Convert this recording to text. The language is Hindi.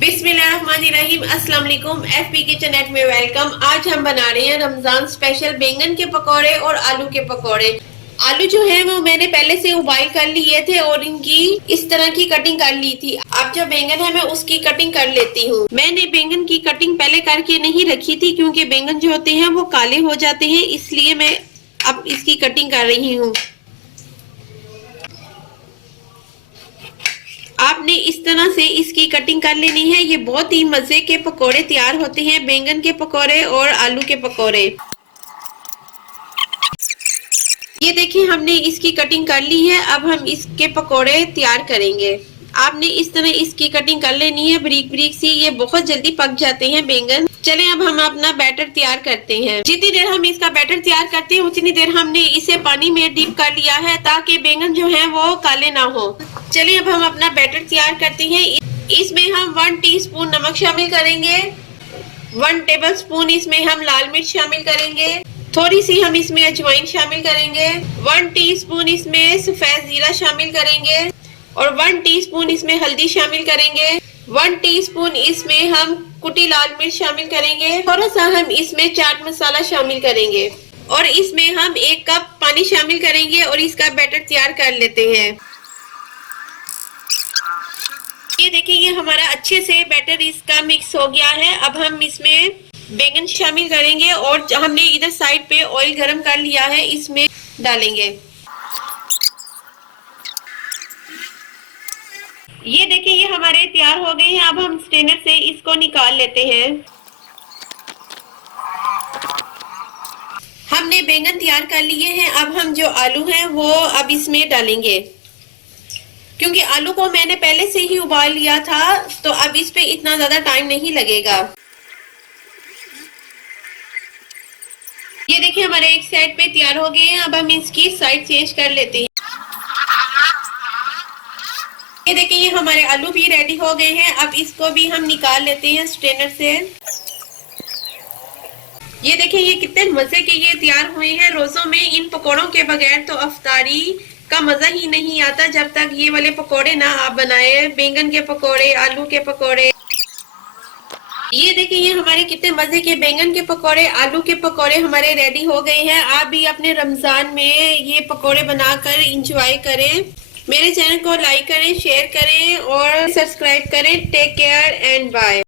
बिस्मिल्लाहिर्रहमानिर्रहीम। अस्सलाम वालेकुम। एफपी किचन एट में वेलकम। आज हम बना रहे हैं रमजान स्पेशल बैंगन के पकौड़े और आलू के पकौड़े। आलू जो है वो मैंने पहले से उबाइल कर लिए थे और इनकी इस तरह की कटिंग कर ली थी। अब जो बैंगन है मैं उसकी कटिंग कर लेती हूँ। मैंने बैंगन की कटिंग पहले करके नहीं रखी थी क्योंकि बैंगन जो होते हैं वो काले हो जाते हैं, इसलिए मैं अब इसकी कटिंग कर रही हूँ। आपने इस तरह से इसकी कटिंग कर लेनी है। ये बहुत ही मजे के पकोड़े तैयार होते हैं, बैंगन के पकोड़े और आलू के पकोड़े। ये देखिए हमने इसकी कटिंग कर ली है। अब हम इसके पकोड़े तैयार करेंगे। आपने इस तरह इसकी कटिंग कर लेनी है बारीक बारीक सी। ये बहुत जल्दी पक जाते हैं बैंगन। चलें अब हम अपना बैटर तैयार करते हैं। जितनी देर हम इसका बैटर तैयार करते हैं उतनी देर हमने इसे पानी में डीप कर लिया है ताकि बैंगन जो है वो काले ना हो। चलिए अब हम अपना बैटर तैयार करते हैं। इसमें हम 1 टीस्पून नमक शामिल करेंगे, 1 टेबलस्पून इसमें हम लाल मिर्च शामिल करेंगे, थोड़ी सी हम इसमें अजवाइन शामिल करेंगे, 1 टीस्पून इसमें सफेद जीरा शामिल करेंगे और 1 टीस्पून इसमें हल्दी शामिल करेंगे, 1 टीस्पून इसमें हम कुटी लाल मिर्च शामिल करेंगे, थोड़ा सा हम इसमें चाट मसाला शामिल करेंगे और इसमें हम 1 कप पानी शामिल करेंगे और इसका बैटर तैयार कर लेते हैं। ये देखिए ये हमारा अच्छे से बैटर इसका मिक्स हो गया है। अब हम इसमें बैंगन शामिल करेंगे और हमने इधर साइड पे ऑयल गरम कर लिया है, इसमें डालेंगे। ये देखिए ये हमारे तैयार हो गए हैं। अब हम स्ट्रेनर से इसको निकाल लेते हैं। हमने बैंगन तैयार कर लिए हैं। अब हम जो आलू हैं वो अब इसमें डालेंगे। क्योंकि आलू को मैंने पहले से ही उबाल लिया था तो अब इस पे इतना ज्यादा टाइम नहीं लगेगा। ये देखिए हमारे एक साइड पे तैयार हो गए हैं। अब हम इसकी साइड चेंज कर लेते हैं। ये देखिए ये हमारे आलू भी रेडी हो गए हैं। अब इसको भी हम निकाल लेते हैं स्ट्रेनर से। ये देखिए ये कितने मजे के ये तैयार हुए हैं। रोजों में इन पकौड़ों के बगैर तो अफ्तारी का मजा ही नहीं आता जब तक ये वाले पकोड़े ना आप बनाए। बैंगन के पकोड़े, आलू के पकोड़े। ये देखिए ये हमारे कितने मजे के बैंगन के पकोड़े, आलू के पकोड़े हमारे रेडी हो गए हैं। आप भी अपने रमजान में ये पकोड़े बनाकर इंजॉय करें। मेरे चैनल को लाइक करें, शेयर करें और सब्सक्राइब करें। Take care and bye.